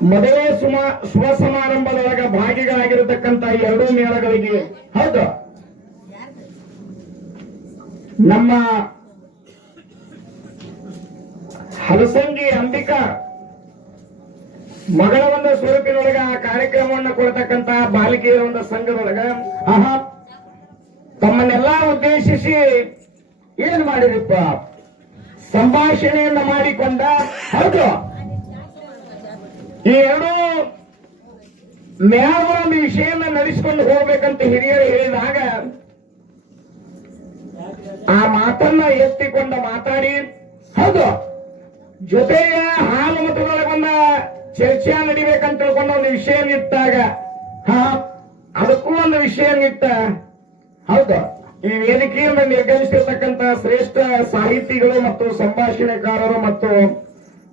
ಮದುವೆ ಸುಮ ಶುಭ ಸಮಾರಂಭದೊಳಗ ಭಾಗಿಗಳಾಗಿರತಕ್ಕಂತ ಎರಡೂ ಮೇಳಗಳಿಗೆ ಹೌದು. ನಮ್ಮ ಹಲಸಂಗಿ ಅಂಬಿಕಾ ಮಗಳ ಒಂದು ಸ್ವರೂಪಿನೊಳಗ ಆ ಕಾರ್ಯಕ್ರಮವನ್ನು ಕೊಡ್ತಕ್ಕಂತ ಬಾಲಿಕೆಯರ ಒಂದು ಸಂಘದೊಳಗ, ಆಹಾ, ತಮ್ಮನ್ನೆಲ್ಲಾ ಉದ್ದೇಶಿಸಿ ಏನ್ ಮಾಡಿರಿಪ್ಪ? ಸಂಭಾಷಣೆಯನ್ನ ಮಾಡಿಕೊಂಡ, ಹೌದು. ಈ ಎರಡು ಒಂದು ವಿಷಯನ ನಡೆಸಿಕೊಂಡು ಹೋಗ್ಬೇಕಂತ ಹಿರಿಯರು ಹೇಳಿದಾಗ, ಆ ಮಾತನ್ನ ಎತ್ತಿಕೊಂಡ ಮಾತಾಡಿ. ಹೌದು, ಜೊತೆಯ ಹಾಲು ಮತದೊಳಗೊಂದ ಚರ್ಚೆ ನಡಿಬೇಕಂತ ತಿಳ್ಕೊಂಡ ಒಂದು ವಿಷಯ ನಿಟ್ಟಾಗ ಹಾ, ಅದಕ್ಕೂ ಒಂದು ವಿಷಯ ನಿಟ್ಟ ಹೌದು, ಈ ವೇದಿಕೆಯನ್ನು ನಿರ್ಗಮಿಸಿರ್ತಕ್ಕಂತ ಶ್ರೇಷ್ಠ ಸಾಹಿತಿಗಳು ಮತ್ತು ಸಂಭಾಷಣೆಕಾರರು ಮತ್ತು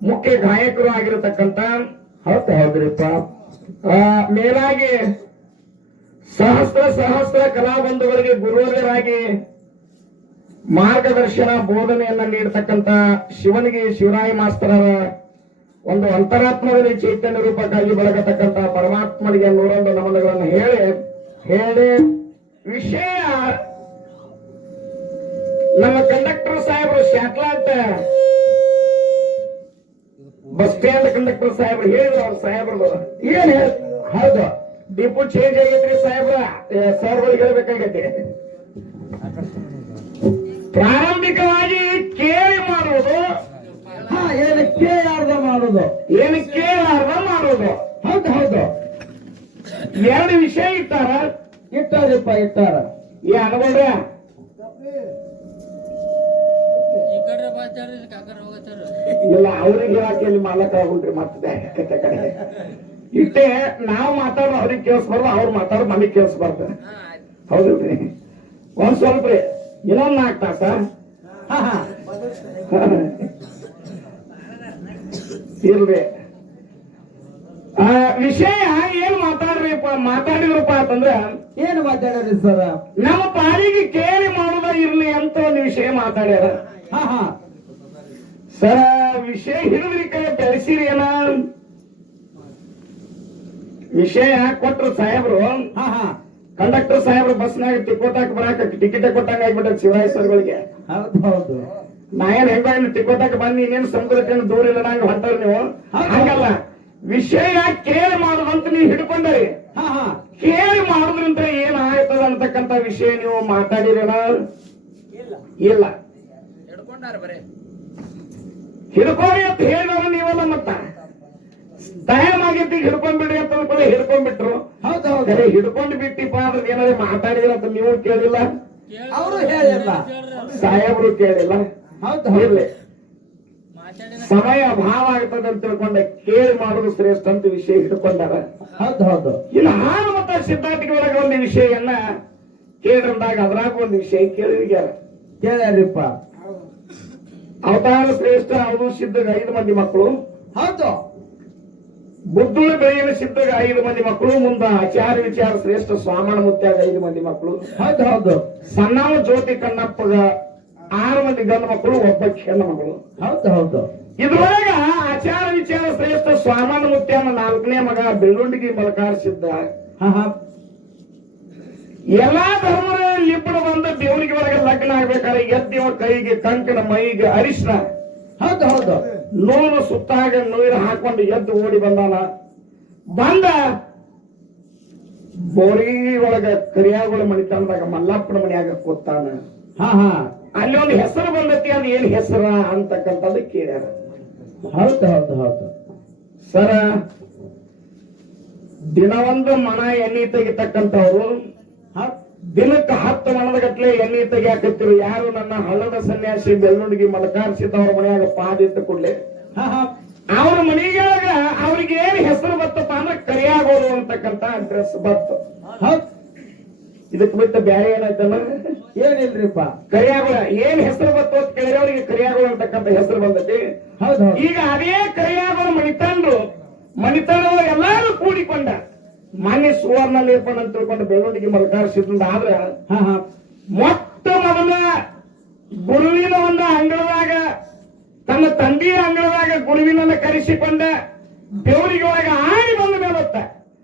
ಮುಖ್ಯ ಗಾಯಕರು ಆಗಿರತಕ್ಕಂತ ಹೌದು ಹೌದ್ರಿಪ್ಪ ಮೇಲಾಗಿ ಸಹಸ್ರ ಸಹಸ್ರ ಕಲಾಬಂಧುಗಳಿಗೆ ಗುರುವರರಾಗಿ ಮಾರ್ಗದರ್ಶನ ಬೋಧನೆಯನ್ನ ನೀಡತಕ್ಕಂತ ಶಿವನಿಗೆ ಶಿವರಾಯ ಮಾಸ್ತರರ ಒಂದು ಅಂತರಾತ್ಮದಲ್ಲಿ ಚೈತನ್ಯ ರೂಪಕ್ಕಾಗಿ ಬೆಳಗತಕ್ಕಂತ ಪರಮಾತ್ಮನಿಗೆ ನೂರೊಂದು ನಮನಗಳನ್ನು ಹೇಳಿ ಹೇಳಿ, ವಿಷಯ ನಮ್ಮ ಕಂಡಕ್ಟರ್ ಸಾಹೇಬರು ಶಾಟ್ಲಾಟ್ ಬಸ್ ಸ್ಟ್ಯಾಂಡ್ ಕಂಡಕ್ಟರ್ ಸಾಹೇಬ್ರು ಹೇಳಿದ್ರು ಅವ್ರ ಸಾಹೇಬ್ರದು ಏನ್ ಹೌದು. ಡಿಪೋ ಚೇಂಜ್ ಆಗೈತ್ರಿ ಸಾಹೇಬ್ರ. ಸರ್ಗಳಿಗೆ ಹೇಳ್ಬೇಕಾಗೈತಿ. ಪ್ರಾರಂಭಿಕವಾಗಿ ಕೇಳಿ ಮಾಡುವುದು. ಹಾ ಏನು ಕೇಳಾರ್ದ ಮಾಡುದು ಏನು ಕೇಳಾರ್ದ ಮಾಡುದು ಹೌದು ಹೌದು. ಎರಡು ವಿಷಯ ಇಟ್ಟಾರ. ಇಟ್ಟಾರಪ್ಪ ಇಟ್ಟಾರ. ಏ ಅನುಭವ ಇಲ್ಲ ಅವ್ರಿಗೆ ಹೇಳಕ್ಕೆ ಇಲ್ಲಿ ಮಾಲಕ ಆಗುಂಟ್ರಿ ಮತ್ತೆ ಕತೆ ಕಡೆ ಇಟ್ಟೆ ನಾವು ಮಾತಾಡೋ ಅವ್ರಿಗೆ ಕೇಳಿಸ್ಬಾರ್ದು ಅವ್ರು ಮಾತಾಡೋ ನಮಗೆ ಕೇಳಿಸ್ಬಾರ್ದು. ಹೌದಿಲ್ರಿ ಒಂದ್ ಸ್ವಲ್ಪ ರೀ. ಇನ್ನೊಂದ್ ನಾಲ್ಕು ತಾಸ? ಹಾ ಹಾ. ಇಲ್ರಿ ಆ, ವಿಷಯ ಏನ್ ಮಾತಾಡ್ರಿಪ್ಪ ಮಾತಾಡಿದ್ರಪ್ಪ ಅಂತಂದ್ರ ಏನು ಮಾತಾಡ್ರಿ ಸರ್? ನಮ್ಮ ಪಾಲಿಗೆ ಕೇಳಿ ಮಾಡೋದ ಇರ್ಲಿ ಅಂತ ಒಂದು ವಿಷಯ ಮಾತಾಡ್ಯಾರ. ಹಾ ಹಾ. ಸರ ವಿಷಯ ಹಿಡಿದ್ರಿ ಕಡೆ ಬೆಳೆಸಿರಿ ಏನ ವಿಷಯ ಕೊಟ್ರು ಸಾಹೇಬ್ರು? ಹಾ ಹಾ. ಕಂಡಕ್ಟರ್ ಸಾಹೇಬ್ರು ಬಸ್ನಾಗ ಟಿಕೋಟ್ ಹಾಕಿ ಬರಾಕ ಟಿಕೆಟ್ ಕೊಟ್ಟಂಗ ಆಗ್ಬಿಟ್ಟ ಶಿವರಾಯ ಸರ್ಗಳಿಗೆ ಹೌದು ಹೌದು. ನಾ ಏನ್ ಹೆಂಗ ಟಿಕೋಟ್ ಹಾಕಿ ಬಂದು ಇನ್ನೇನು ಸಮುದ್ರಕ್ಕೆ ದೂರ ಇಲ್ಲ ನಂಗೆ ಹೊಂಟಾರ ನೀವು? ಹಂಗಲ್ಲ. ವಿಷಯ ಕೇಳಿ ಮಾಡುದಂತ ನೀವು ಹಿಡ್ಕೊಂಡ್ರಿ. ಹಾ ಹಾ. ಕೇಳಿ ಮಾಡುದ್ರಿಂದ ಏನ್ ಆಯ್ತದ ಅಂತಕ್ಕಂತ ವಿಷಯ ನೀವು ಮಾತಾಡಿರೇನ ಇಲ್ಲ. ಹಿಡ್ಕೊಳ್ಳಿ ಅಂತ ಹೇಳಿದವರು ನೀವಲ್ಲ ಮತ್ತ? ಟೈಮ್ ಆಗೈತಿ ಹಿಡ್ಕೊಂಡ್ಬಿಡ್ರಿ ಅಂತ ಅನ್ಕೊಳ್ಳಿ ಹಿಡ್ಕೊಂಡ್ಬಿಟ್ರು. ಹೌದೌದು. ಹಿಡ್ಕೊಂಡು ಬಿಟ್ಟಿಪ್ಪ ಅಂದ್ರೆ ಏನಾದ್ರು ಮಾತಾಡಿದ್ರ ಅಂತ ನೀವು ಕೇಳಿಲ್ಲ? ಅವರು ಹೇಳಿಲ್ಲ. ಸಾಹೇಬ್ರು ಕೇಳಿಲ್ಲ? ಹೌದು. ಇರ್ಲಿ. ಸಮಯ ಭಾವ ಆಗ್ತದೆ ಅಂತ ತಿಳ್ಕೊಂಡ. ಕೇಳಿ ಮಾಡೋದು ಶ್ರೇಷ್ಠ ಅಂತ ವಿಷಯ ಹಿಡ್ಕೊಂಡಾರ. ಹೌದು ಹೌದು. ಇಲ್ಲ ಹಾಲು ಮತ್ತ ಸಿದ್ಧಾರ್ಥಿಗೆ ಒಳಗ ಒಂದು ವಿಷಯನ್ನ ಕೇಳಿದಾಗ ಅದ್ರಾಗ ಒಂದು ವಿಷಯ ಕೇಳಿದ್ಯಾರ ಕೇಳ್ಯಾರಿಪ್ಪ ಅವತಾರ ಶ್ರೇಷ್ಠ ಅವರು ಸಿದ್ಧಗ ಐದು ಮಂದಿ ಮಕ್ಕಳು. ಹೌದು. ಬುದ್ಧುಳ ಬೆಳೆಯಲು ಸಿದ್ಧಗ ಐದು ಮಂದಿ ಮಕ್ಕಳು ಮುಂದ ಆಚಾರ ವಿಚಾರ ಶ್ರೇಷ್ಠ ಸ್ವಾಮಣ ಮುತ್ಯಾಗ ಐದು ಮಂದಿ ಮಕ್ಕಳು. ಹೌದು ಹೌದು. ಸಣ್ಣವ ಜ್ಯೋತಿ ಕಣ್ಣಪ್ಪಗ ಆರು ಮಂದಿ ಗಂಡು ಮಕ್ಕಳು ಒಬ್ಬ ಕ್ಷಣ ಮಗಳು ಹೌದು ಹೌದು. ಇದ್ರೊಳಗ ಆಚಾರ ವಿಚಾರ ಶ್ರೇಷ್ಠ ಸ್ವಾಮಾನ ಮುತ್ಯನ ನಾಲ್ಕನೇ ಮಗ ಬೆಳ್ಳುಂಡಿಗೆ ಹಾ. ಎಲ್ಲಾ ಧರ್ಮದ ಲಿಬ್ಬಣ ಬಂದ ದೇವರಿಗೆ ಒಳಗೆ ಲಗ್ನ ಆಗ್ಬೇಕಾದ್ರೆ ಎದ್ದಿವ ಕೈಗೆ ಕಂಕಣ ಮೈಗೆ ಅರಿಶಿನ. ಹೌದು ಹೌದು. ನೋನು ಸುತ್ತಾಗ ನೀರು ಹಾಕೊಂಡು ಎದ್ದು ಓಡಿ ಬಂದಾನ. ಬಂದ ಬೋರಿ ಒಳಗ ಕರಿಯಾಗುಳ ಮಣಿತನದಾಗ ಮಲ್ಲಪ್ಪನ ಮನೆಯಾಗ ಕೂತಾನ. ಹಾ ಹಾ. ಅಲ್ಲಿ ಒಂದು ಹೆಸರು ಬಂದತಿ ಅದು ಏನ್ ಹೆಸರ ಅಂತಕ್ಕಂಥದ್ದು ಕೇಳ್ಯಾರ. ಹೌದು ಹೌದು ಹೌದು. ಸರ ದಿನವೊಂದು ಮನ ಎಣ್ಣೆ ತೆಗಿತಕ್ಕಂಥವ್ರು ದಿನಕ್ಕೆ ಹತ್ತು ಮನದ ಗಟ್ಲೆ ಎಣ್ಣೆ ತೆಗಿಯಾಕತ್ತಿರು. ಯಾರು ನನ್ನ ಹಳ್ಳದ ಸನ್ಯಾಸಿ ಬೆಳ್ಳುಂಡಿಗೆ ಮಲಕಾರಿಸಿದವ್ರ ಮನ್ಯಾಗ ಮನೆಯಾಗ ಕೂಡ್ಲೆ? ಹಾ ಅವ್ರ ಮನೆಯಾಗ ಅವ್ರಿಗೆ ಏನ್ ಹೆಸರು ಬತ್ತಪ್ಪ ಅಂದ್ರೆ ಕರಿಯಾಗೋರು ಅಂತಕ್ಕಂತ ಅಡ್ರೆಸ್ ಬತ್ತು ಇದಕ್ ಬಿಟ್ಟು ಬ್ಯಾರೆ ಏನಾಯ್ತಲ್ಲ? ಏನಿಲ್ರಿಪ್ಪ? ಕರಿಯಾಗೋಳ. ಏನ್ ಹೆಸರು ಬತ್ತು ಅಂತ ಕೇಳಿದ್ರೆ ಅವ್ರಿಗೆ ಕರಿಯಾಗೋಳ ಅಂತಕ್ಕಂತ ಹೆಸರು ಬಂದತಿ. ಈಗ ಅದೇ ಕರಿಯಾಗೋ ಮಣಿತಂಡ್ರು ಮಣಿತಂಡ್ರು ಎಲ್ಲಾರು ಕೂಡಿಕೊಂಡ. ಮಾನ್ಯ ಸುವರ್ಣ ಲೇಪನ್ ಅಂತ ತಿಳ್ಕೊಂಡು ಬೆಳ್ಳುಂಡಿಗೆ ಮಲಕಾರಿಸಿದ್ರಿಂದ ಆದ್ರೆ ಮೊಟ್ಟ ಮೊದಲ ಗುರುವಿನ ಒಂದು ಅಂಗಳದಾಗ ತನ್ನ ತಂದೆಯ ಅಂಗಳದಾಗ ಗುರುವಿನನ್ನ ಕರೆಸಿಕೊಂಡ. ದೇವರಿಗೆ ಒಳಗೆ ಆಡಿ ಬಂದ ಮೇಲತ್ತ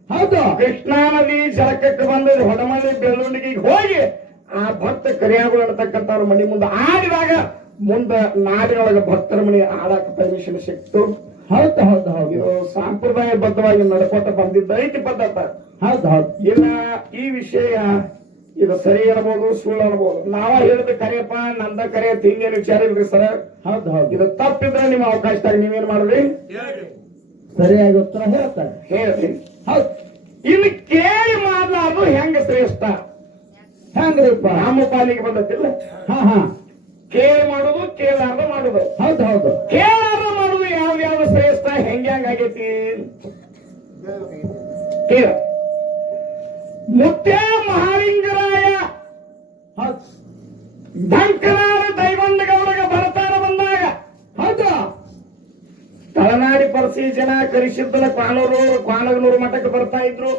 ಹೌದು. ಕೃಷ್ಣಾ ನದಿ ಜಲಕಕ್ಕೆ ಬಂದ ಹೊಡಮಲೆ ಬೆಳ್ಳುಂಡಿಗೆ ಹೋಗಿ ಆ ಭಕ್ತ ಕರಿಯಾಗಳು ಅಂತಕ್ಕಂಥವ್ರ ಮನೆ ಮುಂದೆ ಆಡಿದಾಗ ಮುಂದೆ ನಾಡಿನೊಳಗೆ ಭಕ್ತರ ಮನೆ ಆಡಕ್ಕೆ ಪರ್ಮಿಷನ್ ಸಿಕ್ತು. ಹೌದು ಹೌದು ಹೌದು. ಸಾಂಪ್ರದಾಯ ಬದ್ಧವಾಗಿ ನಡ್ಕೊತ ಬಂದಿದ್ದ ಐತಿ ಪದ್ಧತ. ಹೌದು ಹೌದು. ಇಲ್ಲ ಈ ವಿಷಯ ಇದು ಸರಿ ಅನ್ಬೋದು ಸುಳ್ಳು ಅನ್ಬೋದು ನಾವ ಹೇಳಿದ ಕರೆಯಪ್ಪ ನಂದ ಕರೆ ಹಿಂಗೇನು ವಿಚಾರ ಇಲ್ರಿ ಸರ್? ಹೌದು ಹೌದು. ಇದು ತಪ್ಪಿದ್ರೆ ನಿಮ್ಮ ಅವಕಾಶದಾಗ ನೀವೇನ್ ಮಾಡ್ರಿ ಸರಿಯಾಗಿ ಉತ್ತರ ಹೇಳ್ತಾರೆ. ಹೇಳ್ರಿ. ಹೌದು. ಇಲ್ಲಿ ಕೇಳಿ ಮಾಡ್ಲಾರ್ದು ಹೆಂಗ ಶ್ರೇಷ್ಠ? ಹೆಂಗ್ರಿಪ್ಪ ನಮ್ಮ ಪಾಲಿಗೆ ಬಂದತ್ತಿಲ್ಲ ಹಾ ಹಾ. ಕೇಳಿ ಮಾಡುದು ಕೇಳಾರ್ದು ಮಾಡುದು ಹೌದು ಹೌದು. ಯಾವ ಶ್ರೇಷ್ಠ ಹೆಂಗ್ ಹೆಂಗ್ ಆಗೈತಿ ಮುತ್ಯ ಮಹಾಲಿಂಗರಾಯ ಹೌದು. ದಂಕನಾರ ದೈವಂಡಗೌಡಗ ಬರ್ತಾರ ಬಂದಾಗ ಹೌದು. ತಳನಾಡಿ ಪರಸಿ ಜನ ಕರಿಸಿದ್ದಲ ಕ್ವಾನೂರು ಕ್ವಾನಗನೂರು ಮಠಕ್ಕೆ ಬರ್ತಾ ಇದ್ರು.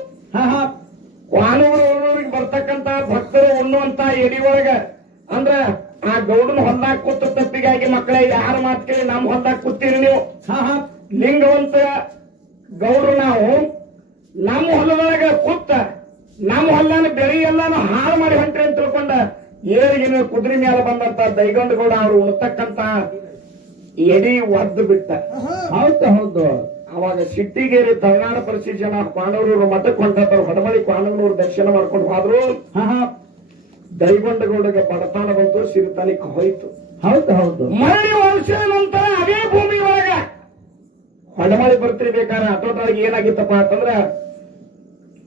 ಕ್ವಾನೂರಿಗೆ ಬರ್ತಕ್ಕಂತ ಭಕ್ತರು ಉಣ್ಣುವಂತ ಎಡಿ ಒಳಗ ಅಂದ್ರ ಆ ಗೌಡನ ಹೊಲ್ದಾಗ ಕೂತು ತಪ್ಪಿಗಾಗಿ ಮಕ್ಕಳೇ ಯಾರ ಮಾತು ಕೇಳಿ ನಮ್ಮ ಹೊಲ್ದಾಗ ಕೂತೀರಿ ನೀವು? ಹಾ ಹಾ. ಲಿಂಗವಂತ ಗೌರವ ನಾವು ನಮ್ಮ ಹೊಲದೊಳಗ ಕೂತ ನಮ್ಮ ಹೊಲನ ಬೆಳಿ ಎಲ್ಲಾನು ಹಾಳು ಮಾಡಿ ಹೊಂಟ್ರಿ ಅಂತ ತಿಳ್ಕೊಂಡ ಏರಿಗಿನ ಕುದುರೆ ಮೇಲೆ ಬಂದಂತ ದೈಗಂಡಗೌಡ ಅವರು ಅವ್ರು ಉಣ್ತಕ್ಕಂತ ಎಡಿ ಒದ್ದು ಬಿಟ್ಟ. ಹೌದು ಹೌದು. ಅವಾಗ ಸಿಟ್ಟಿಗೇರಿ ತಮಿಳುನಾಡು ಪರಿಸ್ಥಿತಿ ಜನ ಕ್ವಾಣೂರು ಮಠಕ್ಕೆ ಹೊಂಟಾದ್ರು ಹೊಡಮಳಿ ಪಾಂಡವನೂರು ದರ್ಶನ ಮಾಡ್ಕೊಂಡು ಹೋದ್ರು. ದೈಗೊಂಡಗೌಡಗೆ ಬಡತಾನ ಬಂತು ಸಿರಿತಾನಿಕ್ ಹೋಯ್ತು. ಹೌದು ಹೌದು. ಮರಳಿ ವರ್ಷದ ನಂತರ ಅದೇ ಹೊಡಮಳಿ ಬರ್ತಿರ್ಬೇಕಾದ್ರೆ ಹತ್ತೊತ್ತಾಳಿಗೆ ಏನಾಗಿತ್ತಪ್ಪ ಅಂತಂದ್ರ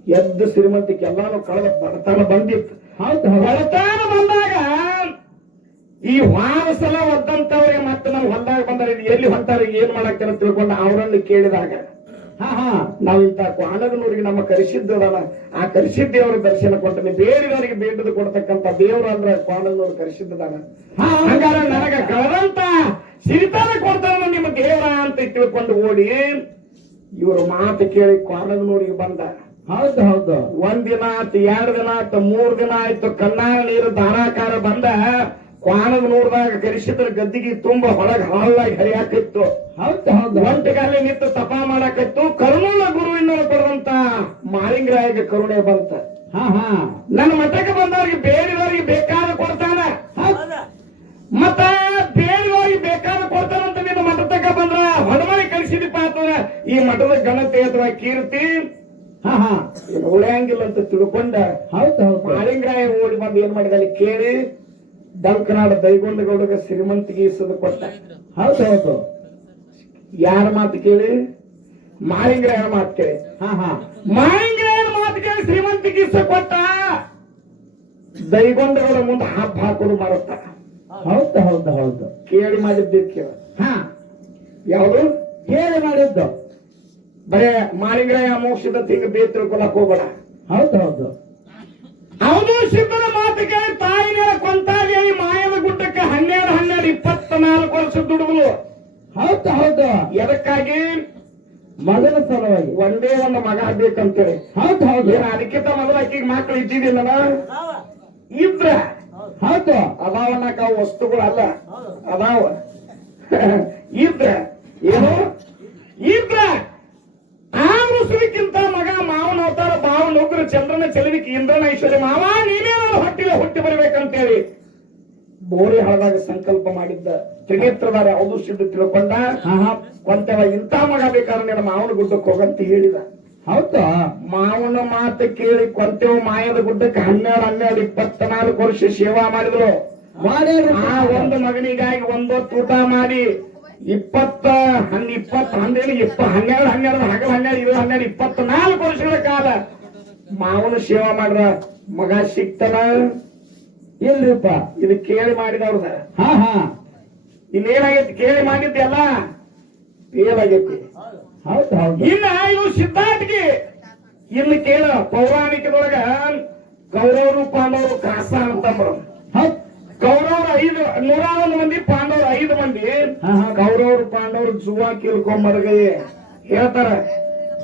ಎದ್ದು ಶ್ರೀಮಂತಿಕೆ ಎಲ್ಲಾನು ಕಳೆದ ಬಡತನ ಬಂದಿತ್ತು. ಬಡತನ ಬಂದಾಗ ಈ ವಾರಸಲ ಒದ್ದಂತವ್ರಿಗೆ ಮತ್ತೆ ನಾವು ಹೊಲ್ದಾಗ ಬಂದ್ರೆ ಎಲ್ಲಿ ಹೊಂಟಾರ ಏನ್ ಮಾಡಾಕ್ತಾರ ತಿಳ್ಕೊಂಡು ಅವರನ್ನು ಕೇಳಿದಾಗ ಹಾ ಹಾ. ನಾವು ಇಂತ ಕ್ವಾಣಗನೂರಿಗೆ ನಮ್ಮ ಕರಿಸಿದ್ದವರಲ್ಲ ಆ ಕರಿಸಿದ್ದೇವರ ದರ್ಶನ ಕೊಟ್ಟನೆ ಬೇರೆಯವರಿಗೆ ಬೇಡದು ಕೊಡ್ತಕ್ಕಂತ ದೇವರು ಅಂದ್ರೆ ಕ್ವಾಣಗನೂರು ಕರಿಸಿದ್ದಾನ ಹಾ ಹಂಗಾರ ನನಗ ಕಳೆದಂತ ಸಿರಿತಾನ ಕೊಡ್ತಾನ ನಿಮ್ಮ ದೇವರ ಅಂತ ತಿಳ್ಕೊಂಡು ಓಡಿ ಇವರು ಮಾತು ಕೇಳಿ ಕ್ವಾಣಗನೂರಿಗೆ ಬಂದ. ಹೌದು ಹೌದು. ಒಂದ್ ದಿನ ಆಯ್ತು ಎರಡ್ ದಿನ ಆಯ್ತು ಮೂರ್ ದಿನ ಆಯ್ತು ಕಣ್ಣಾಗ ನೀರು ಧಾರಾಕಾರ ಬಂದ. ಕ್ವಾಣದ ನೋಡ್ದಾಗ ಕರಿಸಿದ್ರ ಗದ್ದಿಗೆ ತುಂಬಾ ಹೊರಗೆ ಹಾಳಾಗಿ ಹರಿಯಾಕಿತ್ತು. ಹೌದು ಹೌದು. ಒಂಟಗಾಲಿ ನಿಂತು ತಪಾ ಮಾಡಾಕತ್ತು ಕರುಣನ ಗುರುವಿನ ಬರುವಂತ ಮಾಲಿಂಗರಾಯಿಗೆ ಕರುಣೆ ಬಂತ. ಹಾ ಹಾ. ನನ್ನ ಮಠಕ್ಕೆ ಬಂದವರಿಗೆ ಬೇರೆದವ್ರಿಗೆ ಬೇಕಾದ ಕೊಡ್ತಾನ. ಮತ್ತ ಈ ಮಠದ ಘನತೆ ಅಥವಾ ಕೀರ್ತಿ ಹಾ ಹಾ. ಇನ್ನು ಉಳಿಯಂಗಿಲ್ಲ ಅಂತ ತಿಳ್ಕೊಂಡ ಮಾಳಿಂಗರಾಯ ಓಡಿ ಬಂದು ಏನ್ ಮಾಡಿದ ಅಲ್ಲಿ ಕೇಳಿ ಡಂಕನಾಡ ದೈಗೊಂಡಗೌಡಗ ಶ್ರೀಮಂತಿಗೆ ಇಸದು ಕೊಟ್ಟ. ಹೌದು ಹೌದು. ಯಾರ ಮಾತು ಕೇಳಿ? ಮಾಳಿಂಗರಾಯ ಮಾತು ಕೇಳಿ. ಹಾ ಹಾ. ಮಾಳಿಂಗರಾಯ ಮಾತು ಕೇಳಿ ಶ್ರೀಮಂತಿಗೆ ಇಸ ಕೊಟ್ಟ? ದೈಗೊಂಡಗೌಡ ಮುಂದೆ ಹಬ್ಬ ಹಾಕೋದು ಮಾಡುತ್ತ ಹೌದು ಹೌದು ಹೌದು. ಕೇಳಿ ಮಾಡಿದ್ದೆ ಕೇಳ. ಹಾ. ಯಾವುದು? ಹೇಳಿ ಮಾಡಿದ್ದು? ಬರೇ ಮಾಳಿಂಗರಾಯ ಮೋಕ್ಷದ ತಿಂಗ ಬೇ ತಿಳ್ಕೊಳಕ್ ಹೋಗೋಣ ಹೌದು ಹೌದು. ಅವನು ಸಿದ್ಧನ ಮಾತು ಕೇಳಿ ತಾಯಿನ ಕೊಂತಾಗಿ ಮಾಯದ ಗುಡ್ಡಕ್ಕೆ ಹನ್ನೆರಡು ಹನ್ನೆರಡು ಇಪ್ಪತ್ತ ನಾಲ್ಕು ವರ್ಷ ದುಡುಗಲು ಹೌದು ಹೌದು. ಎದಕ್ಕಾಗಿ? ಮಗನ ಸಲುವಾಗಿ. ಒಂದೇ ಒಂದು ಮಗ ಬೇಕಂತೇಳಿ ಹೌದು ಹೌದು. ಏನ ಅದಕ್ಕಿಂತ ಮೊದಲ ಆಕಿಗೆ ಮಕ್ಕಳು ಇದ್ದಿದ್ದಿಲ್ಲ ಇದ್ರ? ಹೌದು. ಅದಾವನ್ನಕ ವಸ್ತುಗಳು ಅಲ್ಲ ಅದಾವ. ಇದ್ರ? ಏನು ಇದ್ರ ಆ ಮುಸುರಿಕ್ಕಿಂತ ಮಗ ಮಾವನ ಅವತಾರ ಬಾವನ ಉಗ್ರ ಚಂದ್ರನ ಚೆಲುವಿಕೆ ಇಂದ್ರನ ಐಶ್ವರ್ಯ. ಮಾವ ನೀನೇ ನನ್ನ ಹೊಟ್ಟಿಗೆ ಹುಟ್ಟಿ ಬರ್ಬೇಕಂತೇಳಿ ಬೋರಿ ಹಳದಾಗ ಸಂಕಲ್ಪ ಮಾಡಿದ್ದ ತ್ರಿನೇತ್ರದಾರ ಯಾವುದು ಸಿದ್ದು ತಿಳ್ಕೊಂಡ? ಇಂತ ಕೊಂತೆವ ಇಂಥ ಮಗ ಬೇಕಾದ್ರೆ ನಿನ್ನ ಮಾವನ ಗುಡ್ಡಕ್ಕೆ ಹೋಗಂತ ಹೇಳಿದ. ಹೌದು? ಮಾವನ ಮಾತು ಕೇಳಿ ಕೊಂತೆವ ಮಾಯದ ಗುಡ್ಡಕ್ಕೆ ಹನ್ನೆರಡು ಹನ್ನೆರಡು ಇಪ್ಪತ್ನಾಲ್ಕು ವರ್ಷ ಸೇವಾ ಮಾಡಿದ್ರು. ಮಾಡಿ ಆ ಒಂದು ಮಗನಿಗಾಗಿ ಒಂದೊತ್ತು ಊಟ ಮಾಡಿ ಇಪ್ಪತ್ತ ಹನ್ ಇಪ್ಪತ್ತ ಹನ್ನೆರಡು ಇಪ್ಪ ಹನ್ನೆರಡು ಹನ್ನೆರಡು ಹಗಲು ಹನ್ನೆರಡು ಇರೋ ಹನ್ನೆರಡು ಇಪ್ಪತ್ನಾಲ್ಕು ವರ್ಷಗಳ ಕಾಲ ಮಾವನ ಸೇವಾ ಮಾಡ್ರ ಮಗ ಸಿಕ್ತನ? ಇಲ್ರಿಪ್ಪ ಇದು ಕೇಳಿ ಮಾಡಿದವ್ರದ ಹಾ ಹಾ. ಇಲ್ಲೇನಾಗೈತಿ ಕೇಳಿ ಮಾಡಿದ್ದೆಲ್ಲ ಏನಾಗೈತಿ ಹೌದು ಹೌದು. ಇನ್ನ ಇವು ಸಿದ್ಧಾರ್ಥಿಗೆ ಇಲ್ಲಿ ಕೇಳ ಪೌರಾಣಿಕದೊಳಗ ಕೌರವರು ಪಾಂಡವರು ಕಾಸ ಅಂತ ಹೌದು ಕೌರವರು ಐದು ನೂರ ಒಂದು ಮಂದಿ ಪಾಂಡವರು ಐದು ಮಂದಿ. ಕೌರವರು ಪಾಂಡವರು ಜುವ ಕಿಲ್ಕೊಂಬರ್ಗೈ ಹೇಳ್ತಾರ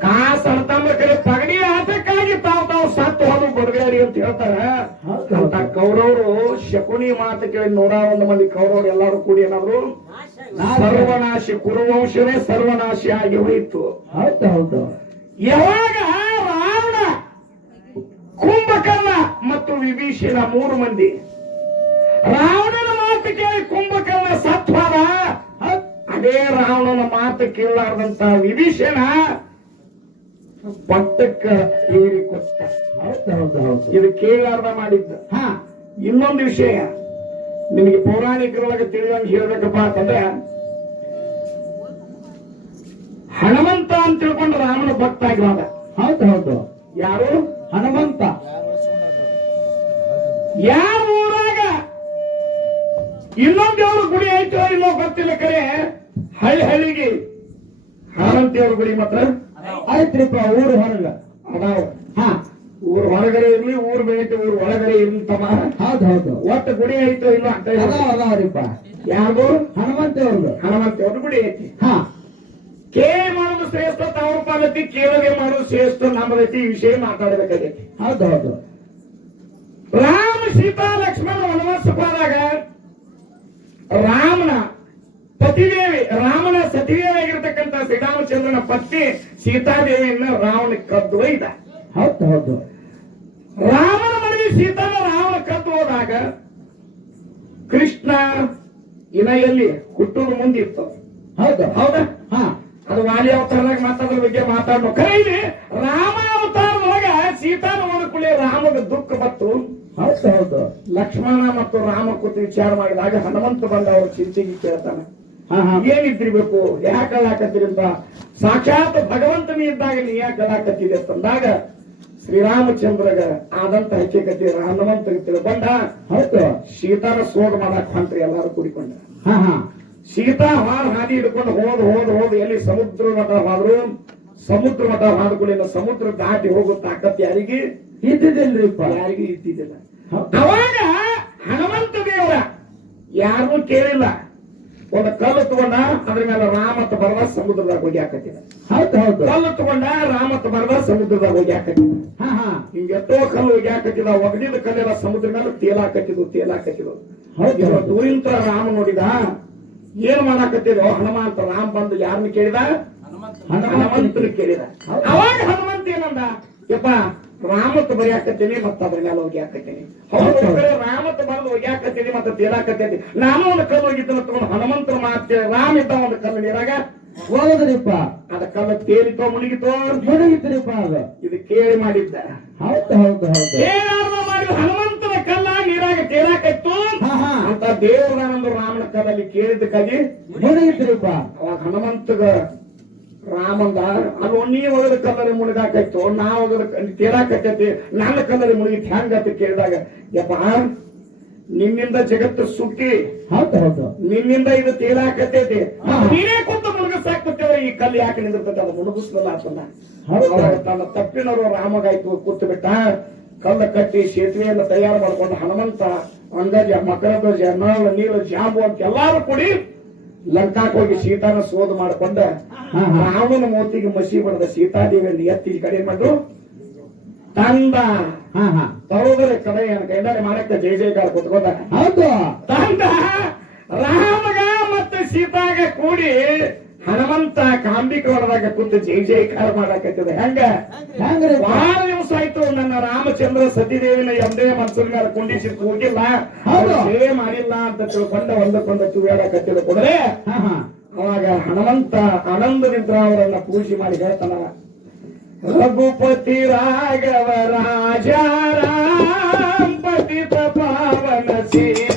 ಕಾಸ ಅಂತಂದ್ರ ಕರೆ ಪಗಡಿ ಆತಕ್ಕಾಗಿ ತಾವು ತಾವು ಸತ್ತು ಹೋದ್ರು ಬಡಗೇರಿ ಅಂತ ಹೇಳ್ತಾರ. ಅಂತ ಕೌರವರು ಶಕುನಿ ಮಾತು ಕೇಳಿ ನೂರ ಒಂದು ಮಂದಿ ಕೌರವರು ಎಲ್ಲಾರು ಕೂಡಿ ಏನಾದ್ರು ಸರ್ವನಾಶಿ ಕುರುವಂಶವೇ ಸರ್ವನಾಶಿ ಆಗಿ ಹೋಯಿತು. ಯಾವಾಗ ರಾವಣ ವಿಭೀಷಣ ಮೂರು ಮಂದಿ ರಾವಣನ ಮಾತು ಕೇಳಲಾರ್ದಂತ ವಿಭೀಷಣ ಪಟ್ಟಕ್ಕ ಏರಿ ಕೊಟ್ಟ. ಇದು ಕೇಳಲಾರ್ದ ಮಾಡಿದ್ದ. ಹಾ ಇನ್ನೊಂದು ವಿಷಯ. ನಿಮಗೆ ಪೌರಾಣಿಕರೊಳಗೆ ತಿಳಿದಂಗೆ ಹೇಳ್ಬೇಕಪ್ಪ ಅಂತಂದ್ರೆ ಹನುಮಂತ ಅಂತ ತಿಳ್ಕೊಂಡು ರಾಮನ ಭಕ್ತ ಆಗಿವಾದ ಹೌದು ಹೌದು. ಯಾರು? ಹನುಮಂತ. ಯಾರು ಊರಾಗ? ಇನ್ನೊಂದು ದೇವ್ರ ಗುಡಿ ಐತೋ ಇಲ್ಲೋ ಗೊತ್ತಿಲ್ಲ ಕರೆ. ಹಳ್ಳಿ ಹಳ್ಳಿಗೆ ಹನುಮಂತ ದೇವ್ರ ಗುಡಿ ಮಾತ್ರ? ಆಯ್ತ್ರಿಪ್ಪ ಊರು ಹೊರಗ. ಅದಾವ. ಹಾ ಊರ್ ಹೊರಗಡೆ ಇರ್ಲಿ ಊರ್ ಬೇಟಿ ಊರ್ ಒಳಗಡೆ ಇರ್ಲಿ ತಮ್ಮ ಹೌದು ಹೌದು. ಒಟ್ಟು ಗುಡಿ ಐತೋ ಇಲ್ಲ ಅಂತ ಅದಾವ ಅದಾವ್ರಿಪ್ಪ ಯಾರು ಹನುಮಂತ ಅವ್ರದ್ದು ಹನುಮಂತ ದೇವ್ರ ಗುಡಿ ಐತಿ. ಹಾ. ಕೇಳಿ ಮಾಡೋದು ಶ್ರೇಷ್ಠ ತವರು ಪಾಲತಿ ಕೇಳದೆ ಮಾಡೋದು ಶ್ರೇಷ್ಠ ನಮ್ಮದೈತಿ ಈ ವಿಷಯ ಮಾತಾಡಬೇಕಾಗೈತಿ. ಹೌದು ಹೌದು. ರಾಮ ಸೀತಾ ಲಕ್ಷ್ಮಣ ವನವಾಸ ಪಾದಾಗ ರಾಮನ ಪತಿದೇವಿ ರಾಮನ ಸತಿದೇವಿ ಆಗಿರ್ತಕ್ಕಂಥ ಶ್ರೀರಾಮಚಂದ್ರನ ಪತ್ನಿ ಸೀತಾದೇವಿಯನ್ನ ರಾವಣ ಕದ್ದು ಒಯ್ದ ಹೌದು ಹೌದು. ರಾಮನ ಮನೆಗೆ ಸೀತಾನ ರಾವಣ ಕದ್ದು ಹೋದಾಗ ಕೃಷ್ಣ ಇನ ಎಲ್ಲಿ ಮುಂದಿತ್ತು. ಹೌದು. ಹೌದಾ? ಹಾ. ಅದು ವಾಲಿ ಅವತಾರದಾಗ ಮಾತಾಡೋದ್ರ ಬಗ್ಗೆ ಮಾತಾಡೋ ಕೈಲಿ ರಾಮ ಅವತಾರದೊಳಗ ಸೀತಾನ ಒಣಕುಳಿ ರಾಮಗ ದುಃಖ ಬತ್ತು ಹೌದು ಹೌದು. ಲಕ್ಷ್ಮಣ ಮತ್ತು ರಾಮ ಕೂತು ವಿಚಾರ ಮಾಡಿದಾಗ ಹನುಮಂತ ಬಂದ ಅವ್ರ ಚಿಂತೆಗೆ ಕೇಳ್ತಾನೆ. ಏನಿದ್ರಿಬೇಕು ಯಾಕೆ ಅಂತ ಸಾಕ್ಷಾತ್ ಭಗವಂತನೇ ಇದ್ದಾಗ ನೀ ಯಾಕೆ ಅಳ್ಳಾಕತ್ತೀರಿ ಅಂತಂದಾಗ ಶ್ರೀರಾಮಚಂದ್ರಗ ಆದಂತ ಹಚ್ಚಿಕತ್ತಿ ಹನುಮಂತ ತಿಳ್ಕೊಂಡ. ಹೌದು. ಸೀತಾನ ಸೋಗ ಮಾಡಕ್ ಹೊಂಟ್ರಿ ಎಲ್ಲಾರು ಕೂಡಿಕೊಂಡ. ಸೀತಾ ಹಾಲ್ ಹಾದಿ ಹಿಡ್ಕೊಂಡು ಹೋದ್ ಹೋದ್ ಹೋದ್ ಎಲ್ಲಿ ಸಮುದ್ರ ಮಠ ಹೋದ್ರು ಸಮುದ್ರ ಮಠ ಸಮುದ್ರ ದಾಟಿ ಹೋಗೋ ತಾಕತ್ ಯಾರಿಗೆ? ಇದ್ದಿದ್ದಿಲ್ರಿ ಯಾರಿಗೂ ಇದ್ದಿದ್ದಿಲ್ಲ. ಅವಾಗ ಹನುಮಂತ ದೇವರ ಯಾರು ಕೇಳಿಲ್ಲ. ಒಂದು ಕಲ್ಲು ತಗೊಂಡ ಅದ್ರ ಮೇಲೆ ರಾಮತ್ ಬರದ ಸಮುದ್ರದಾಗ ಹೋಗಿ ಹಾಕತ್ತಿದ ಹೌದು ಹೌದು. ಕಲ್ಲು ತಗೊಂಡ ರಾಮತ್ ಬರದ ಸಮುದ್ರದಾಗ ಹೋಗಿ ಹಾಕತ್ತಿದ ಹಾ ಹಾ. ಹಿಂಗ ಎಷ್ಟೋ ಕಲ್ಲು ಹೋಗಿ ಹಾಕತ್ತಿದ ಒಗಡಿದ ಕಲ್ಲೆಲ್ಲ ಸಮುದ್ರ ಮೇಲೆ ತೇಲ ಹಾಕತ್ತಿದ್ವು ಹೌದು ಹಾಕತ್ತಿದ್ವು ಹೌದು. ದೂರಿಂತ ರಾಮ ನೋಡಿದ ಏನ್ ಮಾಡಾಕತ್ತಿರೋ? ಹನುಮಂತ ರಾಮ ಬಂದು ಯಾರನ್ನ ಕೇಳಿದ? ಹನುಮಂತನ ಕೇಳಿದ. ಅವಾಗ ಹನುಮಂತ ಏನಂದ? ಯಪ್ಪ ರಾಮತ್ ಬರಿಯಾಕತ್ತೀನಿ ಮತ್ತ ಅದ್ರ ಮೇಲೆ ಹೋಗಿ ಹಾಕತ್ತೀನಿ. ರಾಮತ್ ಬಂದು ಹೋಗಿ ಹಾಕತ್ತೀನಿ ಮತ್ತೆ ತೇಲಾಕತ್ತೀನಿ ನಾನು ಒಂದು ಕಲ್ಲು ಹೋಗಿದ್ದನ ತಗೊಂಡು ಹನುಮಂತರ ಮಾತೆ ರಾಮ ಇದ್ದ ಒಂದು ಕಲ್ಲು ನೀರಾಗ ಹೋಗದ್ರಿಪ್ಪ. ಅದ ಕಲ್ಲ ತೇಲಿತೋ ಮುಳುಗಿತೋ? ಮುಳುಗಿತ್ರಿಪ್ಪ ಅದು. ಇದು ಕೇಳಿ ಮಾಡಿದ್ದ. ಹೌದು ಹೌದು ಹೌದು. ಮಾಡಿ ಹನುಮಂತನ ಕಲ್ಲ ನೀರಾಗ ತೇಲಾಕತ್ತು ಅಂತ ದೇವರಾನಂದ ರಾಮನ ಕಲ್ಲಲ್ಲಿ ಕೇಳಿದ್ದಕ್ಕಾಗಿ ಮುಳುಗಿತ್ರಿಪ್ಪ ಅವಾಗ ಹನುಮಂತಗ ರಾಮಂದ ಅದು ನೀ ಒಗದ ಕಲ್ಲರಿ ಮುಳುಗಾಕೈತು ನಾ ಒಗದ ತೇರಾಕತ್ತೈತಿ ನನ್ನ ಕಲ್ಲರಿ ಮುಳುಗಿತ್ ಹೆಂಗ ಅಂತ ಕೇಳಿದಾಗ ಯಪ್ಪ ನಿನ್ನಿಂದ ಜಗತ್ತು ಸುಟ್ಟಿ ಹೌದು ಹೌದು. ನಿನ್ನಿಂದ ಇದು ತೇಲಾಕತ್ತೈತಿ. ಹಾ. ನೀನೇ ಕುಂತ ಮುಳುಗಿಸಾಕತ್ತೇವ ಈ ಕಲ್ಲು ಯಾಕೆ ನಿಂದಿರ್ತೈತೆ? ಅದು ಮುಳುಗಿಸ್ಲಲ್ಲ ಅದನ್ನ. ತನ್ನ ತಪ್ಪಿನವರು ರಾಮಗಾಯ್ತು ಕೂತು ಬಿಟ್ಟ. ಕಲ್ಲ ಕಟ್ಟಿ ಸೇತುವೆಯನ್ನ ತಯಾರು ಮಾಡ್ಕೊಂಡು ಹನುಮಂತ ಅಂಗಜ ಮಕರಧ್ವಜ ನಳ ನೀರು ಜಾಂಬು ಅಂತ ಎಲ್ಲಾರು ಕೂಡಿ ಲಂಕಾಕ್ ಹೋಗಿ ಸೀತಾನ ಸೋದ ಮಾಡ್ಕೊಂಡ. ರಾಮನ ಮೂರ್ತಿಗೆ ಮಸಿ ಬಡದ ಸೀತಾದೇವಿಯನ್ನು ಎತ್ತಿ ಕಡೆ ಮಾಡ್ರು. ತಂದ ತರೋದರ ಕಡೆ ಕೈದಾರೆ ಮಾಡಕ್ಕೆ ಜಯ ಜಯಕಾರ ಕುತ್ಕೊಂಡ. ಹೌದು. ತಂದ ರಾಮಗ ಮತ್ತೆ ಸೀತಾಗ ಕೂಡಿ ಹನುಮಂತ ಕಾಂಬಿಕ ಹೊರದಾಗ ಕೂತು ಜೈ ಜೈಕಾರ ಮಾಡಾಕತ್ತಿದ. ಹೆಂಗ? ಹೆಂಗ್ರಿ? ಬಹಳ ದಿವಸ ಆಯ್ತು ನನ್ನ ರಾಮಚಂದ್ರ ಸತಿದೇವಿನ ಎಂದೇ ಮನಸ್ಸಿನ ಮೇಲೆ ಕುಂಡಿಸಿ ಕೂಗಿಲ್ಲ ಹೌದು. ಸೇವೆ ಮಾಡಿಲ್ಲ ಅಂತ ತಿಳ್ಕೊಂಡ ಒಂದಕ್ಕೊಂದು ತುಳಿಯಾಡಕತ್ತಿದ ಕೂಡಲೇ ಅವಾಗ ಹನುಮಂತ ಆನಂದದಿಂದ ಅವರನ್ನ ಪೂಜೆ ಮಾಡಿ ಹೇಳ್ತಾನ ರಘುಪತಿ ರಾಘವ ರಾಜ ರಾಮ್ ಪತಿ ಪಾವನ ಸೀತಾರಾಮ್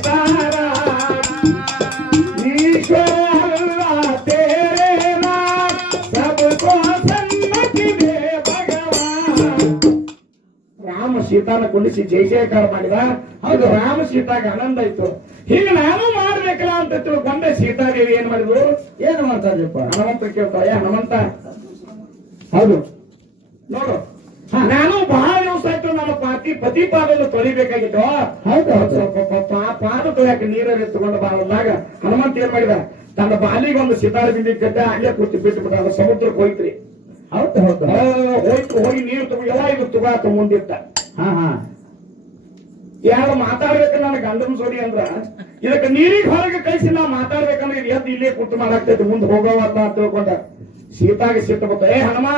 ರಾಮ ಸೀತಾನ ಕುಂಡಿಸಿ ಜೈ ಜಯಕಾರ ಮಾಡಿದ? ಹೌದು ರಾಮ ಸೀತಾಗ ಆನಂದ ಆಯ್ತು. ಹೀಗೆ ನಾನು ಮಾಡ್ಬೇಕಲ್ಲ ಅಂತ ತಿಳ್ಕೊಂಡೆ ಸೀತಾದೇವಿ ಏನ್ ಮಾಡಿದ್ರು? ಏನ್ ಮಾಡ್ತಾರ್ರಿಪ್ಪ ಹನುಮಂತ ಕೇಳ್ತಾಳೆ ಹನುಮಂತ ಹೌದು ನೋಡು. ನಾನು ಬಹಳ ದಿವಸ ಆಯ್ತು ನನ್ನ ಪಾತಿ ಪತಿ ಪಾದವನ್ನು ತೊಳಿಬೇಕಾಗಿತ್ತು. ಹೌದು ಸ್ವಲ್ಪ ಪಾದ ತೊಳ್ಯಾಕ ನೀರಲ್ಲಿ ತಗೊಂಡು ಬಾರದಾಗ ಹನುಮಂತ ಏನ್ ಮಾಡಿದ? ತನ್ನ ಬಾಲಿಗೆ ಒಂದು ಸಿತಾರ ಬಿಂದಿ ಕಟ್ಟ ಅಲ್ಲೇ ಕೂತಿ ಬಿಟ್ಟು ಬಿಟ್ಟ ಅದು ಸಮುದ್ರಕ್ಕೆ ಹೋಯ್ತ್ರಿ. ಹೌದು ಹೌದು. ಹೋಯ್ತು ಹೋಗಿ ನೀರು ತುಂಬ ಎಲ್ಲ ಇವತ್ತು ತಗೋತ ಮುಂದಿಟ್ಟ ಹಾ ಹಾ ಯಾರು ಮಾತಾಡ್ಬೇಕು ನನ್ನ ಗಂಡನ ಸೋಡಿ ಅಂದ್ರ? ಇದಕ್ಕೆ ನೀರಿಗೆ ಹೊರಗೆ ಕಳಿಸಿ ನಾ ಮಾತಾಡ್ಬೇಕಂದ್ರೆ ಇದು ಎದ್ದು ಇಲ್ಲೇ ಕುಟ್ಟು ಮಾಡಾಕ್ತೈತಿ ಮುಂದೆ ಹೋಗೋ ಅಂತ ತಿಳ್ಕೊಂಡ. ಸೀತಾಗೆ ಸಿಟ್ಟು ಬತ್ತ ಏ ಹನುಮ!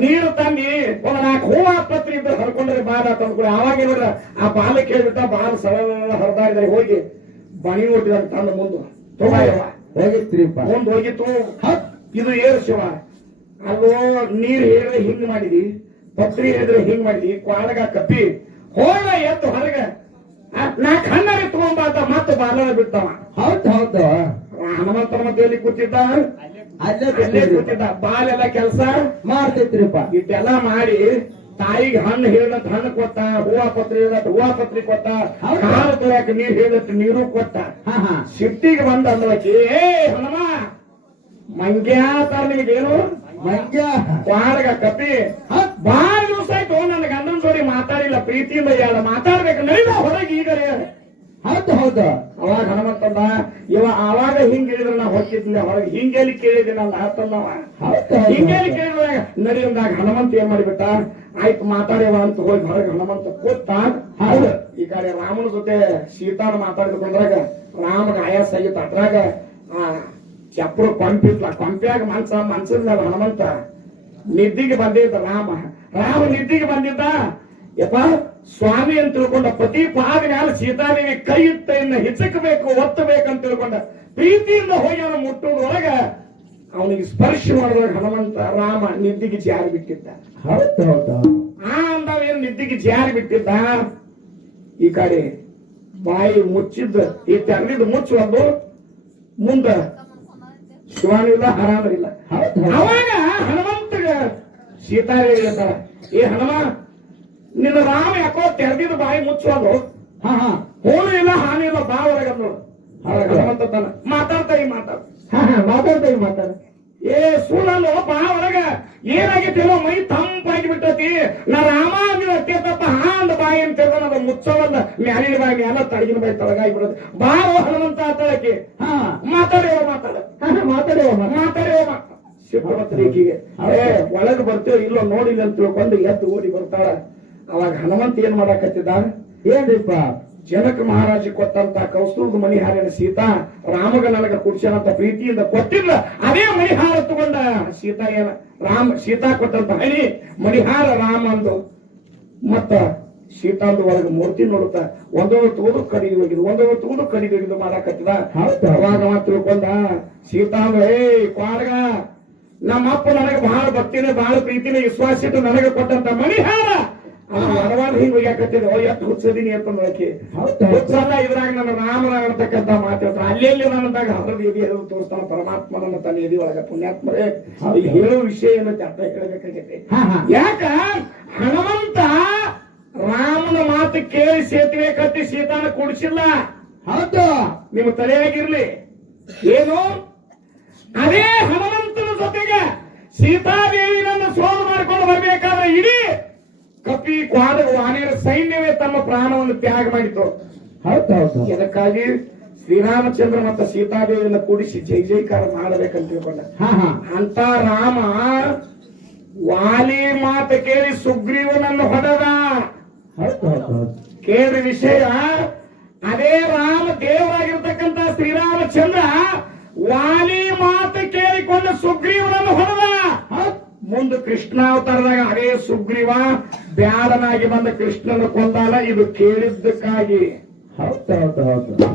ನೀರು ತಂದಿ ಒಂದ್ ನಾಲ್ಕು ಹೂವ ಪತ್ರಿ ಇದ್ರೆ ಹರ್ಕೊಂಡ್ರೆ ಬಾಲ ತಂದ್ಕೊಡಿ ಅವಾಗ ನೋಡ್ರ ಆ ಬಾಲ ಕೇಳ್ಬಿಟ್ಟ ಬಾಲ ಸರಳ ಹರಿದಾಡಿದ್ರೆ ಹೋಗಿ ಬಣಿ ಹುಟ್ಟಿದ ತಂದ ಮುಂದೆ. ಹೋಗಿತ್ರಿಪ್ಪ ಮುಂದ್ ಹೋಗಿತ್ತು ಇದು ಏರು ಶಿವ. ಅಲ್ಲೋ ನೀರ್ ಹೇಳಿ ಹಿಂಗ್ ಮಾಡಿದಿ? ಪತ್ರಿ ಹೇಳಿದ್ರೆ ಹಿಂಗ್ ಮಾಡಿ ಕ್ವಾಳಗ ಕಪ್ಪಿ ಹೋಳ ಎತ್ತು ಹೊರಗ. ನಾಕ್ ನಾ ಕಣ್ಣರಿ ತಗೊಂಬಾತ ಮತ್ತೆ ಬಾಲ ಬಿಡ್ತಾವ ಹೌದ್ ಹೌದು. ಹನುಮಂತನ ಮಧ್ಯದಲ್ಲಿ ಎಲ್ಲಿ ಕೂತಿದ್ದ ಅಲ್ಲೇ ಅಲ್ಲೇ. ಕೂತಿದ್ದ. ಬಾಲೆಲ್ಲ ಕೆಲಸ? ಮಾಡ್ತಿತ್ರಿಪ್ಪ ಇಟ್ಟೆಲ್ಲ ಮಾಡಿ ತಾಯಿಗೆ ಹಣ್ಣು ಹೇಳಿದಟ್ ಹಣ್ಣು ಕೊಟ್ಟ ಹೂವ ಪತ್ರಿ ಹೇಳಿದಟ್ ಹೂವ ಪತ್ರಿ ಕೊಟ್ಟ ಹೌದು. ಕಾಲು ನೀರು ನೀರ್ ಹೇಳಿದಟ್ ನೀರು ಕೊಟ್ಟ. ಹಾ ಹಾ. ಸಿಟ್ಟಿಗೆ ಬಂದ ಅಂದವಕಿ ಏ ಹನುಮ ಮಂಗ್ಯಾ ತರ ನಿಮಗೇನು ಮಂಗ್ಯಾ. ಕ್ವಾಡಗ ಕಪಿ ಹೌದ್. ಬಾಳ ದಿವಸ ಆಯ್ತು ನನ್ನ ಗಂಡನ ಜೋಡಿ ಮಾತಾಡಿಲ್ಲ ಪ್ರೀತಿಯಿಂದ ಯಾರ ಮಾತಾಡ್ಬೇಕು. ನೈಲ ಹೊರಗೆ ಈಗ ಹೌದು ಹೌದು. ಅವಾಗ ಹನುಮಂತಂದ ಇವ ಅವಾಗ ಹಿಂಗ್ ಹೇಳಿದ್ರೆ ನಾ ಹೊಕ್ಕಿದ್ದೆ ಹೊರಗೆ ಹಿಂಗೇಲಿ ಕೇಳಿದಿನ ಅಂತ ಆತಂದವ ಹೌದು ಕೇಳಿದಾಗ ನಡಿಯಂದಾಗ ಹನುಮಂತ ಏನ್ ಮಾಡಿಬಿಟ್ಟ? ಆಯ್ತು ಮಾತಾಡ್ಯವ ಅಂತ ಹೋಗಿ ಹೊರಗೆ ಹನುಮಂತ ಕೂತ ಹೌದು. ಈ ಕಡೆ ರಾಮನ ಜೊತೆ ಸೀತಾನ ಮಾತಾಡಿದ್ಕೊಂಡ್ರಾಗ ರಾಮಗ ಆಯಾಸ ಆಗಿತ್ತು ಅದ್ರಾಗ ಆ ಚಪ್ರ ಕೊಂಪಿತ್ಲ ಕೊಂಪ್ಯಾಗ ಮನ್ಸ ಮನ್ಸದ ಹನುಮಂತ. ನಿದ್ದಿಗೆ ಬಂದಿದ್ದ ರಾಮ. ರಾಮ ನಿದ್ದಿಗೆ ಬಂದಿದ್ದ? ಯಪ್ಪ ಸ್ವಾಮಿ ಅಂತ ತಿಳ್ಕೊಂಡ ಪ್ರತಿ ಪಾದ ಮ್ಯಾಲ ಸೀತಾದೇವಿ ಕೈ ಇತ್ತ ಇನ್ನ ಹಿಚಕಬೇಕು ಅಂತ ತಿಳ್ಕೊಂಡ. ಪ್ರೀತಿಯಿಂದ ಹೋಗಿ ಅವನು ಮುಟ್ಟುವುದೊಳಗ ಅವನಿಗೆ ಸ್ಪರ್ಶ ಮಾಡಿದಾಗ ಹನುಮಂತ ರಾಮ ನಿದ್ದಿಗೆ ಜಾರಿ ಬಿಟ್ಟಿದ್ದ. ಹೌದು ಹೌದು. ಆ ಅಂದವ ಏನ್ ನಿದ್ದಿಗೆ ಜಾರಿ ಬಿಟ್ಟಿದ್ದ? ಈ ಕಡೆ ಬಾಯಿ ಮುಚ್ಚಿದ್ದ ಈ ತೆರೆದಿದ್ದು ಮುಚ್ಚುವುದು ಮುಂದ ಸ್ವಾಮಿ ಇಲ್ಲ ಹರಾನು ಇಲ್ಲ ಅವಾಗ ಹನುಮಂತಗ ಸೀತಾದೇವಿ ಹೇಳ್ತಾರ ಏ ಹನುಮ ನಿನ್ನ ರಾಮ ಯಾಕೋ ತೆರೆದಿದ್ದು ಬಾಯಿ ಮುಚ್ಚೋದು ಹಾ ಹಾ. ಹೋನು ಇಲ್ಲ ಹಾನಿ ಇಲ್ಲ ಬಾ ಹೊರಗ ನೋಡು. ಮಾತಾಡ್ತಾ ಈ ಮಾತಾಡ. ಹಾ ಹಾ ಮಾತಾಡ್ತಾ ಮಾತಾಡ. ಏ ಸುಳ್ಳಲ್ಲೋ ಬಾ ಹೊರಗ. ಏನಾಗೈತಿ ಹೇಳೋ ಮೈ ತಂಪಾಗಿ ಬಿಟ್ಟತಿ. ನಾ ರಾಮ ಅಂದಿನ ಹಾ ಅಂದ ಬಾಯಿ ಅಂತ ಹೇಳ್ದ ಅದ ಮುಚ್ಚವಲ್ಲ. ಮ್ಯಾಲಿನ ಬಾಯಿ ಮ್ಯಾಲ ತಡಗಿನ ಬಾಯಿ ತಳಗಾಗಿ ಬಿಡೋದು. ಬಾ ಓ ಹನುಮಂತ ಆತಳಕ್ಕೆ ಹಾ. ಮಾತಾಡೇವ ಮಾತಾಡ. ಮಾತಾಡೇವ ಮಾತಾಡುವ ಮಾತಾಡ. ಏ ಒಳಗೆ ಬರ್ತೇವೆ ಇಲ್ಲೋ ನೋಡಿಲ್ಲ ಅಂತ ತಿಳ್ಕೊಂಡು ಎದ್ದು ಓಡಿ ಬರ್ತಾಳ. ಅವಾಗ ಹನುಮಂತ ಏನ್ ಮಾಡಾಕತ್ತಿದ್ದ ಏನ್ರಿಪ್ಪ ಜನಕ ಮಹಾರಾಜ ಕೊಟ್ಟಂತ ಕೌಸ್ತುಭದ ಮಣಿಹಾರಿನ ಸೀತಾ ರಾಮಗ ನನಗ ಕುಡ್ಸನಂತ ಪ್ರೀತಿಯಿಂದ ಕೊಟ್ಟಿಲ್ಲ ಅದೇ ಮಣಿಹಾರ ತಗೊಂಡ. ಸೀತಾ ಏನ? ರಾಮ ಸೀತಾ ಕೊಟ್ಟಂತ ಹಣಿ ಮಣಿಹಾರ ರಾಮ ಅಂದು. ಮತ್ತ ಸೀತಾಂದು ಒಳಗ ಮೂರ್ತಿ ನೋಡುತ್ತ ಒಂದೊಂದು ತೂದು ಕಡಿದು ಹೋಗಿದ್ದು ಒಂದೊಂದು ತೂದು ಕಡಿದು ಹೋಗಿದ್ದು ಮಾಡಾಕತ್ತಿದ. ಅವಾಗ ಅವ ತಿಳ್ಕೊಂಡ ಸೀತಾಂದು ಏ ಕ್ವಾಡ್ಗ ನಮ್ಮಪ್ಪ ನನಗೆ ಬಹಳ ಭಕ್ತಿನೇ ಬಹಳ ಪ್ರೀತಿನೇ ವಿಶ್ವಾಸ ಇಟ್ಟು ನನಗೆ ಕೊಟ್ಟಂತ ಮಣಿಹಾರ. ಹಲವಾರು ಹಿಂಗ್ ಹೋಗ್ಯಾಕತ್ತಿದ್ರು ಓ ಎಷ್ಟು ಹುಚ್ಚದೀನಿ ಅಂತ ನೋಡಕ್ಕೆ ಹುಚ್ಚಲ್ಲ ಇದ್ರಾಗ ನನ್ನ ರಾಮನ ಅಂತಕ್ಕಂತ ಅಲ್ಲಿ ಅಲ್ಲೆಲ್ಲಿ ನನ್ನದಾಗ ಹರದ ಎದಿ ಎದು ತೋರಿಸ್ತಾನ ಪರಮಾತ್ಮ ನನ್ನ ತನ್ನ ಎದಿ ಒಳಗ ಪುಣ್ಯಾತ್ಮರೇ. ಈಗ ಹೇಳೋ ವಿಷಯ ಏನಂತ ಅರ್ಥ ಹೇಳಬೇಕಾಗೈತೆ. ಯಾಕ? ಹನುಮಂತ ರಾಮನ ಮಾತು ಕೇಳಿ ಸೇತುವೆ ಕಟ್ಟಿ ಸೀತಾನ ಕುಡಿಸಿಲ್ಲ. ಹೌದು? ನಿಮ್ಮ ತಲೆಯಾಗಿರ್ಲಿ. ಏನು? ಅದೇ ಹನುಮಂತನ ಜೊತೆಗೆ ಸೀತಾದೇವಿನನ್ನ ಸೋಲು ಮಾಡಿಕೊಂಡು ಬರ್ಬೇಕಾದ್ರೆ ಇಡೀ ಕಪಿ ಕ್ವಾದ ವಾನರ ಸೈನ್ಯವೇ ತಮ್ಮ ಪ್ರಾಣವನ್ನು ತ್ಯಾಗ ಮಾಡಿತು ಹೌದು ಹೌದು. ಇದಕ್ಕಾಗಿ ಶ್ರೀರಾಮಚಂದ್ರ ಮತ್ತು ಸೀತಾದೇವಿಯನ್ನ ಕೂಡಿಸಿ ಜೈ ಜೈಕಾರ ಮಾಡಬೇಕಂತ ತಿಳ್ಕೊಂಡ. ಹಾ ಹಾ. ಅಂತ ರಾಮ ವಾಲಿ ಮಾತು ಕೇಳಿ ಸುಗ್ರೀವನನ್ನು ಹೊಡೆದ. ಕೇಳಿ ವಿಷಯ ಅದೇ ರಾಮ ದೇವರಾಗಿರ್ತಕ್ಕಂತ ಶ್ರೀರಾಮಚಂದ್ರ ವಾಲಿ ಮಾತು ಕೇಳಿಕೊಂಡು ಸುಗ್ರೀವನನ್ನು ಹೊಡೆದ. ಮುಂದೆ ಕೃಷ್ಣ ಕೃಷ್ಣಾವತಾರದಾಗ ಅದೇ ಸುಗ್ರೀವ ಬ್ಯಾಡನಾಗಿ ಬಂದ ಕೃಷ್ಣನ ಕೊಂದಾನ. ಇದು ಕೇಳಿದ್ದಕ್ಕಾಗಿ. ಹೌದು ಹೌದು ಹೌದು.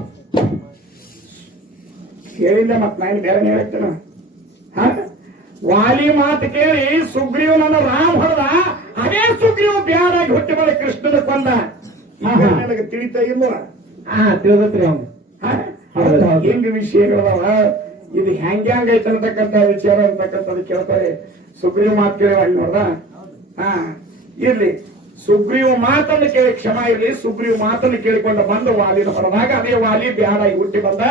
ಕೇಳಿಲ್ಲ ಮತ್ ನಾನು ಬೇರೆ ಹೇಳ್ತೇನೆ. ವಾಲಿ ಮಾತು ಕೇಳಿ ಸುಗ್ರೀವನನ್ನು ರಾಮ್ ಹೊಡೆದ. ಅದೇ ಸುಗ್ರೀವ ಬ್ಯಾಡಾಗಿ ಹುಟ್ಟಿ ಬಂದ ಕೃಷ್ಣನ ಕೊಂದ. ನನಗೆ ತಿಳಿತಾ ಇಲ್ವ ಹಾ ತಿಳಿದತ್ರಿ ಅವನು. ಹಿಂಗ ವಿಷಯಗಳವ ಇದು ಹೆಂಗ್ ಹೆಂಗ್ ಐತೆ ಅಂತಕ್ಕಂತ ವಿಚಾರ ಅಂತಕ್ಕಂಥದ್ದು ಕೇಳ್ತಾರೆ. ಸುಗ್ರೀವ ಮಾತು ಕೇಳಿ ಹಂಗ್ ನೋಡ್ದ? ಹಾ ಇರ್ಲಿ. ಸುಗ್ರೀವ ಮಾತನ್ನು ಕೇಳಿ ಕ್ಷಮ ಇರ್ಲಿ. ಸುಗ್ರೀವ್ ಮಾತನ್ನು ಕೇಳಿಕೊಂಡು ಬಂದು ವಾಲಿನ ಹೊರದಾಗ ಅದೇ ವಾಲಿ ಬ್ಯಾಡಾಗಿ ಹುಟ್ಟಿ ಬಂದ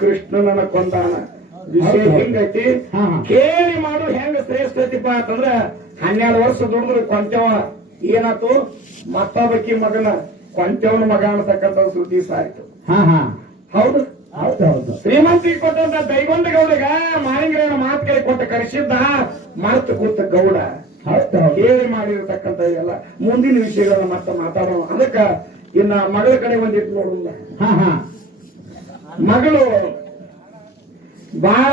ಕೃಷ್ಣನನ್ನ ಕೊಂದಾನ. ವಿಷಯ. ಹೆಂಗೈತಿ. ಕೇಳಿ ಮಾಡು ಹೆಂಗ ಶ್ರೇಷ್ಠ ಐತಿಪ್ಪ ಅಂತಂದ್ರ ಹನ್ನೆರಡು ವರ್ಷ ದುಡಿದ್ರು ಕೊಂಚವ ಏನಾತು ಮತ್ತೊಬ್ಬಕಿ ಮಗನ ಕೊಂಚವನ ಮಗ ಅನ್ನತಕ್ಕಂಥ ಸುದ್ದಿ ಸಾಯ್ತು. ಹಾ ಹಾ. ಹೌದು ಶ್ರೀಮಂತಿಗೆ ಕೊಟ್ಟಂತ ದೈವಂತ ಗೌಡಗ ಮಾಲಿಂಗರನ್ನ ಮಾತು ಕೇಳಿ ಕೊಟ್ಟ ಕರೆಸಿದ್ದ ಮರ್ತು ಕೊಟ್ಟ ಗೌಡ. ಹೇಳಿ ಮಾಡಿರತಕ್ಕಂತ ಎಲ್ಲ ಮುಂದಿನ ವಿಷಯಗಳನ್ನ ಮತ್ತೆ ಮಾತಾಡೋಣ. ಅದಕ್ಕ ಇನ್ನ ಮಗಳ ಕಡೆ ಒಂದಿಟ್ಟು ನೋಡು ಹಾ ಹಾ. ಮಗಳು ಬಾಳ